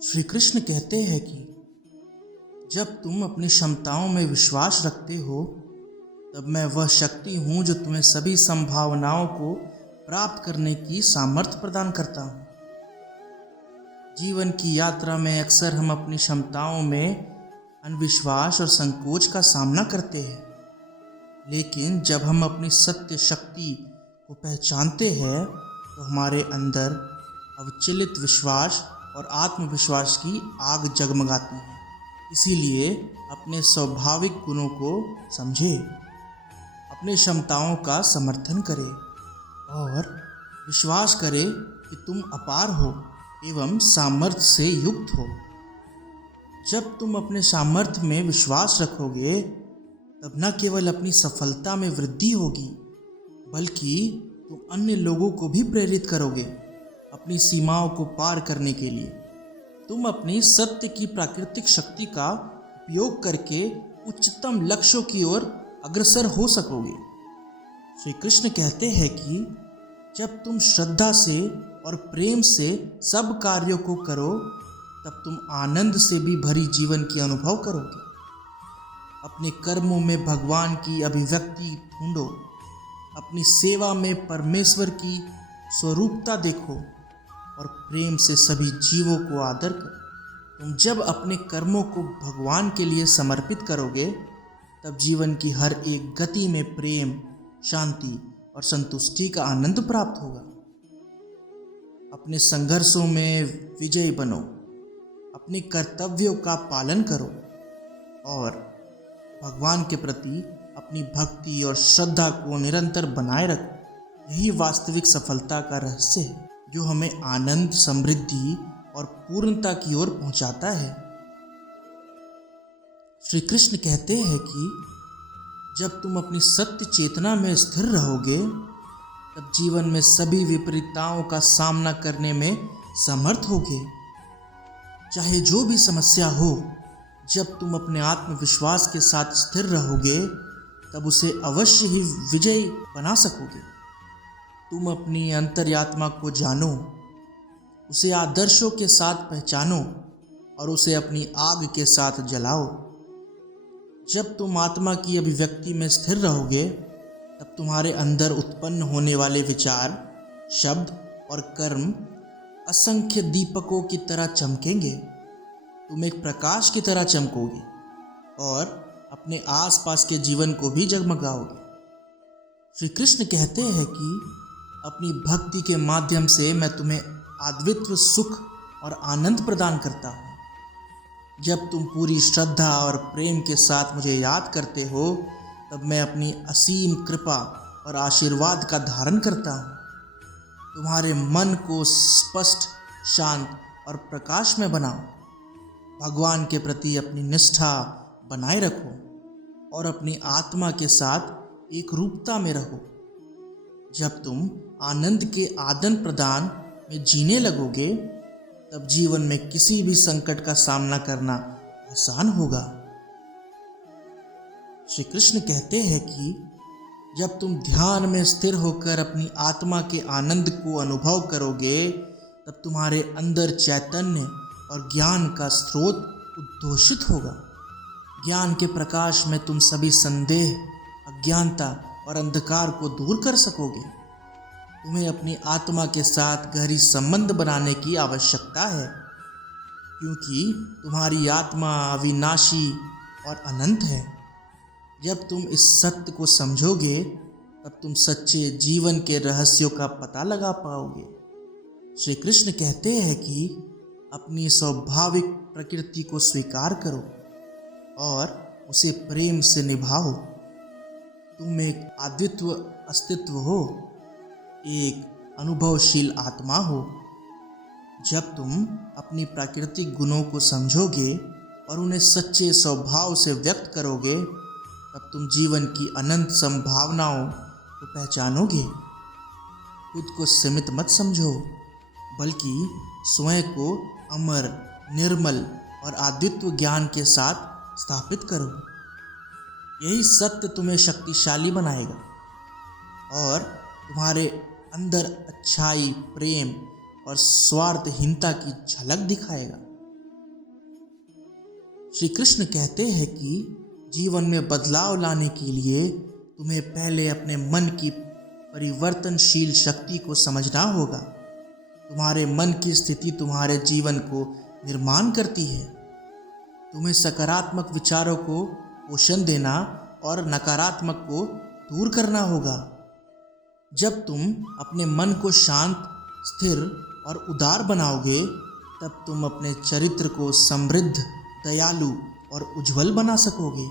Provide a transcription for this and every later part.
श्री कृष्ण कहते हैं कि जब तुम अपनी क्षमताओं में विश्वास रखते हो तब मैं वह शक्ति हूँ जो तुम्हें सभी संभावनाओं को प्राप्त करने की सामर्थ्य प्रदान करता हूँ। जीवन की यात्रा में अक्सर हम अपनी क्षमताओं में अविश्वास और संकोच का सामना करते हैं, लेकिन जब हम अपनी सत्य शक्ति को पहचानते हैं तो हमारे अंदर अविचलित विश्वास और आत्मविश्वास की आग जगमगाती है। इसीलिए अपने स्वाभाविक गुणों को समझें, अपनी क्षमताओं का समर्थन करें और विश्वास करें कि तुम अपार हो एवं सामर्थ्य से युक्त हो। जब तुम अपने सामर्थ्य में विश्वास रखोगे तब न केवल अपनी सफलता में वृद्धि होगी बल्कि तुम अन्य लोगों को भी प्रेरित करोगे अपनी सीमाओं को पार करने के लिए। तुम अपनी सत्य की प्राकृतिक शक्ति का उपयोग करके उच्चतम लक्ष्यों की ओर अग्रसर हो सकोगे। श्री कृष्ण कहते हैं कि जब तुम श्रद्धा से और प्रेम से सब कार्यों को करो तब तुम आनंद से भी भरी जीवन की अनुभव करोगे। अपने कर्मों में भगवान की अभिव्यक्ति ढूंढो, अपनी सेवा में परमेश्वर की स्वरूपता देखो और प्रेम से सभी जीवों को आदर करो। तुम जब अपने कर्मों को भगवान के लिए समर्पित करोगे तब जीवन की हर एक गति में प्रेम, शांति और संतुष्टि का आनंद प्राप्त होगा। अपने संघर्षों में विजयी बनो, अपने कर्तव्यों का पालन करो और भगवान के प्रति अपनी भक्ति और श्रद्धा को निरंतर बनाए रखो। यही वास्तविक सफलता का रहस्य है जो हमें आनंद, समृद्धि और पूर्णता की ओर पहुंचाता है। श्री कृष्ण कहते हैं कि जब तुम अपनी सत्य चेतना में स्थिर रहोगे तब जीवन में सभी विपरीतताओं का सामना करने में समर्थ होगे। चाहे जो भी समस्या हो, जब तुम अपने आत्मविश्वास के साथ स्थिर रहोगे तब उसे अवश्य ही विजयी बना सकोगे। तुम अपनी अंतर्यात्मा को जानो, उसे आदर्शों के साथ पहचानो और उसे अपनी आग के साथ जलाओ। जब तुम आत्मा की अभिव्यक्ति में स्थिर रहोगे तब तुम्हारे अंदर उत्पन्न होने वाले विचार, शब्द और कर्म असंख्य दीपकों की तरह चमकेंगे। तुम एक प्रकाश की तरह चमकोगे और अपने आसपास के जीवन को भी जगमगाओगे। श्री कृष्ण कहते हैं कि अपनी भक्ति के माध्यम से मैं तुम्हें अद्वितीय सुख और आनंद प्रदान करता हूँ। जब तुम पूरी श्रद्धा और प्रेम के साथ मुझे याद करते हो तब मैं अपनी असीम कृपा और आशीर्वाद का धारण करता हूँ। तुम्हारे मन को स्पष्ट, शांत और प्रकाश में बनाओ। भगवान के प्रति अपनी निष्ठा बनाए रखो और अपनी आत्मा के साथ एक रूपता में रहो। जब तुम आनंद के आदान प्रदान में जीने लगोगे तब जीवन में किसी भी संकट का सामना करना आसान होगा। श्री कृष्ण कहते हैं कि जब तुम ध्यान में स्थिर होकर अपनी आत्मा के आनंद को अनुभव करोगे तब तुम्हारे अंदर चैतन्य और ज्ञान का स्रोत उद्घोषित होगा। ज्ञान के प्रकाश में तुम सभी संदेह, अज्ञानता और अंधकार को दूर कर सकोगे। तुम्हें अपनी आत्मा के साथ गहरी संबंध बनाने की आवश्यकता है क्योंकि तुम्हारी आत्मा अविनाशी और अनंत है। जब तुम इस सत्य को समझोगे तब तुम सच्चे जीवन के रहस्यों का पता लगा पाओगे। श्री कृष्ण कहते हैं कि अपनी स्वाभाविक प्रकृति को स्वीकार करो और उसे प्रेम से निभाओ। तुम एक अद्वितीय अस्तित्व हो, एक अनुभवशील आत्मा हो। जब तुम अपनी प्राकृतिक गुणों को समझोगे और उन्हें सच्चे स्वभाव से व्यक्त करोगे तब तुम जीवन की अनंत संभावनाओं को पहचानोगे। खुद को सीमित मत समझो बल्कि स्वयं को अमर, निर्मल और अद्वितीय ज्ञान के साथ स्थापित करो। यही सत्य तुम्हें शक्तिशाली बनाएगा और तुम्हारे अंदर अच्छाई, प्रेम और स्वार्थहीनता की झलक दिखाएगा। श्री कृष्ण कहते हैं कि जीवन में बदलाव लाने के लिए तुम्हें पहले अपने मन की परिवर्तनशील शक्ति को समझना होगा। तुम्हारे मन की स्थिति तुम्हारे जीवन को निर्माण करती है। तुम्हें सकारात्मक विचारों को पोषण देना और नकारात्मक को दूर करना होगा। जब तुम अपने मन को शांत, स्थिर और उदार बनाओगे, तब तुम अपने चरित्र को समृद्ध, दयालु और उज्जवल बना सकोगे।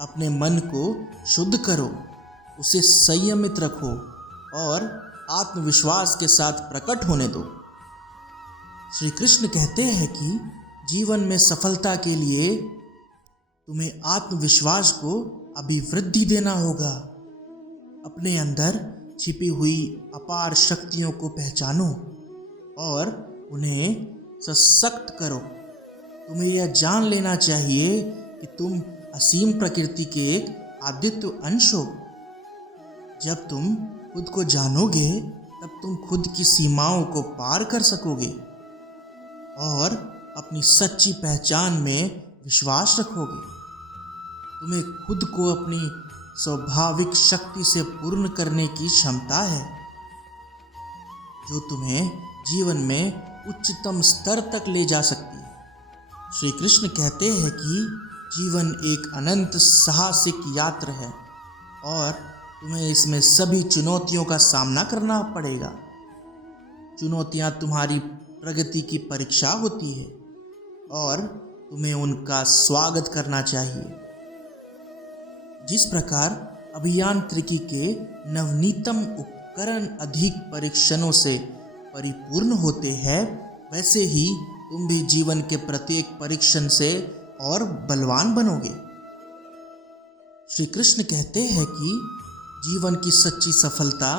अपने मन को शुद्ध करो, उसे संयमित रखो और आत्मविश्वास के साथ प्रकट होने दो। श्री कृष्ण कहते हैं कि जीवन में सफलता के लिए तुम्हें आत्मविश्वास को अभिवृद्धि देना होगा। अपने अंदर छिपी हुई अपार शक्तियों को पहचानो और उन्हें सशक्त करो। तुम्हें यह जान लेना चाहिए कि तुम असीम प्रकृति के एक अद्वितीय अंश हो। जब तुम खुद को जानोगे, तब तुम खुद की सीमाओं को पार कर सकोगे और अपनी सच्ची पहचान में विश्वास रखोगे। तुम्हें खुद को अपनी स्वाभाविक शक्ति से पूर्ण करने की क्षमता है, जो तुम्हें जीवन में उच्चतम स्तर तक ले जा सकती है। श्री कृष्ण कहते हैं कि जीवन एक अनंत साहसिक यात्रा है और तुम्हें इसमें सभी चुनौतियों का सामना करना पड़ेगा। चुनौतियां तुम्हारी प्रगति की परीक्षा होती है और तुम्हें उनका स्वागत करना चाहिए। जिस प्रकार अभियांत्रिकी के नवनीतम उपकरण अधिक परीक्षणों से परिपूर्ण होते हैं, वैसे ही तुम भी जीवन के प्रत्येक परीक्षण से और बलवान बनोगे। श्री कृष्ण कहते हैं कि जीवन की सच्ची सफलता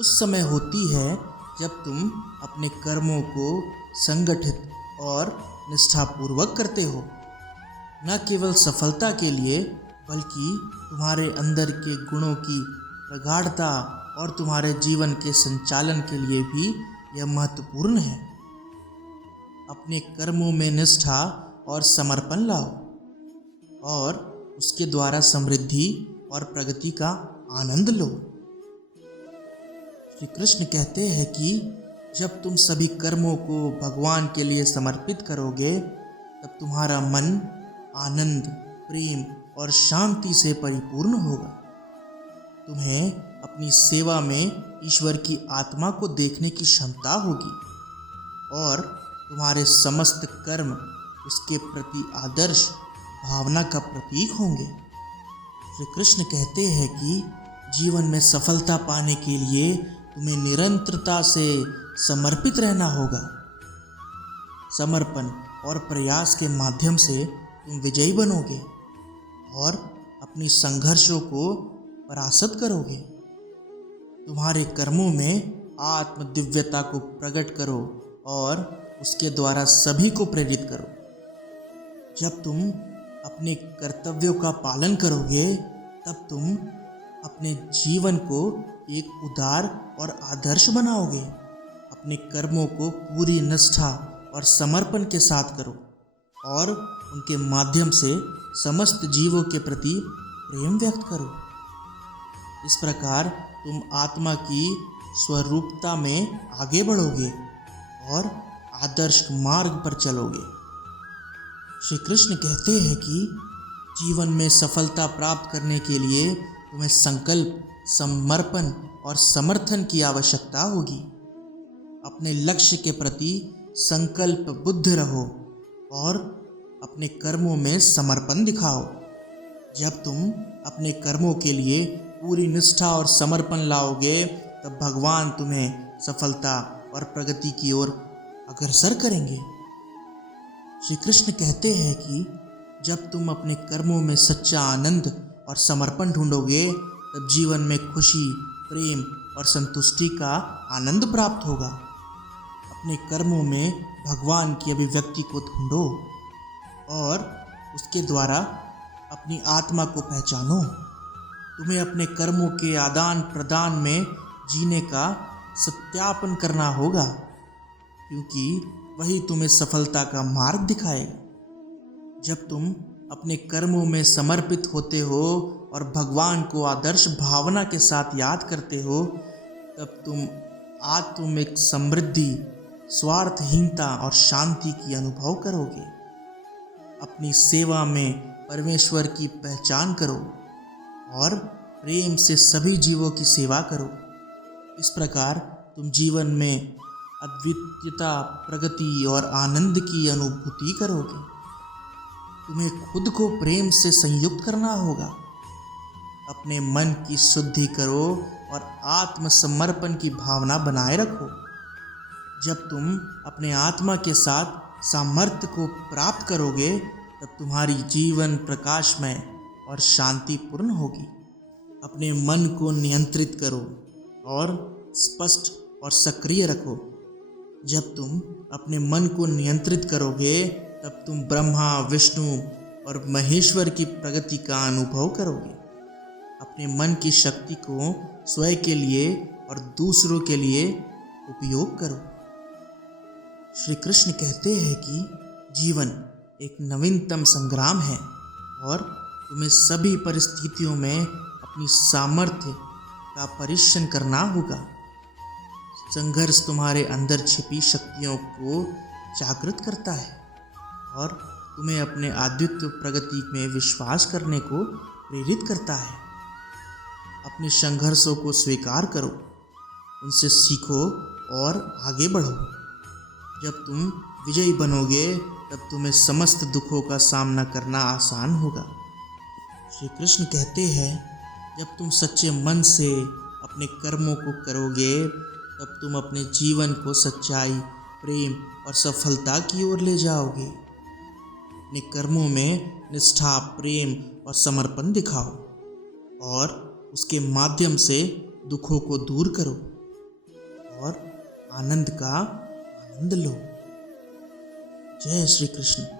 उस समय होती है जब तुम अपने कर्मों को संगठित और निष्ठापूर्वक करते हो। न केवल सफलता के लिए, बल्कि तुम्हारे अंदर के गुणों की प्रगाढ़ता और तुम्हारे जीवन के संचालन के लिए भी यह महत्वपूर्ण है। अपने कर्मों में निष्ठा और समर्पण लाओ और उसके द्वारा समृद्धि और प्रगति का आनंद लो। श्री कृष्ण कहते हैं कि जब तुम सभी कर्मों को भगवान के लिए समर्पित करोगे, तब तुम्हारा मन आनंद, प्रेम और शांति से परिपूर्ण होगा। तुम्हें अपनी सेवा में ईश्वर की आत्मा को देखने की क्षमता होगी और तुम्हारे समस्त कर्म उसके प्रति आदर्श भावना का प्रतीक होंगे। श्री कृष्ण कहते हैं कि जीवन में सफलता पाने के लिए तुम्हें निरंतरता से समर्पित रहना होगा। समर्पण और प्रयास के माध्यम से तुम विजयी बनोगे और अपनी संघर्षों को परास्त करोगे। तुम्हारे कर्मों में आत्म दिव्यता को प्रकट करो और उसके द्वारा सभी को प्रेरित करो। जब तुम अपने कर्तव्यों का पालन करोगे, तब तुम अपने जीवन को एक उदार और आदर्श बनाओगे। अपने कर्मों को पूरी निष्ठा और समर्पण के साथ करो और उनके माध्यम से समस्त जीवों के प्रति प्रेम व्यक्त करो। इस प्रकार तुम आत्मा की स्वरूपता में आगे बढ़ोगे और आदर्श मार्ग पर चलोगे। श्री कृष्ण कहते हैं कि जीवन में सफलता प्राप्त करने के लिए तुम्हें संकल्प, समर्पण और समर्थन की आवश्यकता होगी। अपने लक्ष्य के प्रति संकल्प बुद्ध रहो और अपने कर्मों में समर्पण दिखाओ। जब तुम अपने कर्मों के लिए पूरी निष्ठा और समर्पण लाओगे, तब भगवान तुम्हें सफलता और प्रगति की ओर अग्रसर करेंगे। श्री कृष्ण कहते हैं कि जब तुम अपने कर्मों में सच्चा आनंद और समर्पण ढूंढोगे, तब जीवन में खुशी, प्रेम और संतुष्टि का आनंद प्राप्त होगा। अपने कर्मों में भगवान की अभिव्यक्ति को ढूंढो और उसके द्वारा अपनी आत्मा को पहचानो। तुम्हें अपने कर्मों के आदान प्रदान में जीने का सत्यापन करना होगा, क्योंकि वही तुम्हें सफलता का मार्ग दिखाएगा। जब तुम अपने कर्मों में समर्पित होते हो और भगवान को आदर्श भावना के साथ याद करते हो, तब तुम आत्मिक समृद्धि, स्वार्थहीनता और शांति की अनुभव करोगे। अपनी सेवा में परमेश्वर की पहचान करो और प्रेम से सभी जीवों की सेवा करो। इस प्रकार तुम जीवन में अद्वितीयता, प्रगति और आनंद की अनुभूति करोगे। तुम्हें खुद को प्रेम से संयुक्त करना होगा। अपने मन की शुद्धि करो और आत्मसमर्पण की भावना बनाए रखो। जब तुम अपने आत्मा के साथ सामर्थ्य को प्राप्त करोगे, तब तुम्हारी जीवन प्रकाशमय और शांतिपूर्ण होगी। अपने मन को नियंत्रित करो और स्पष्ट और सक्रिय रखो। जब तुम अपने मन को नियंत्रित करोगे, तब तुम ब्रह्मा, विष्णु और महेश्वर की प्रगति का अनुभव करोगे। अपने मन की शक्ति को स्वयं के लिए और दूसरों के लिए उपयोग करो। श्री कृष्ण कहते हैं कि जीवन एक नवीनतम संग्राम है और तुम्हें सभी परिस्थितियों में अपनी सामर्थ्य का परीक्षण करना होगा। संघर्ष तुम्हारे अंदर छिपी शक्तियों को जागृत करता है और तुम्हें अपने अद्वितीय प्रगति में विश्वास करने को प्रेरित करता है। अपने संघर्षों को स्वीकार करो, उनसे सीखो और आगे बढ़ो। जब तुम विजयी बनोगे, तब तुम्हें समस्त दुखों का सामना करना आसान होगा। श्री कृष्ण कहते हैं, जब तुम सच्चे मन से अपने कर्मों को करोगे, तब तुम अपने जीवन को सच्चाई, प्रेम और सफलता की ओर ले जाओगे। अपने कर्मों में निष्ठा, प्रेम और समर्पण दिखाओ और उसके माध्यम से दुखों को दूर करो और आनंद का आनंद लो। जय श्री कृष्ण।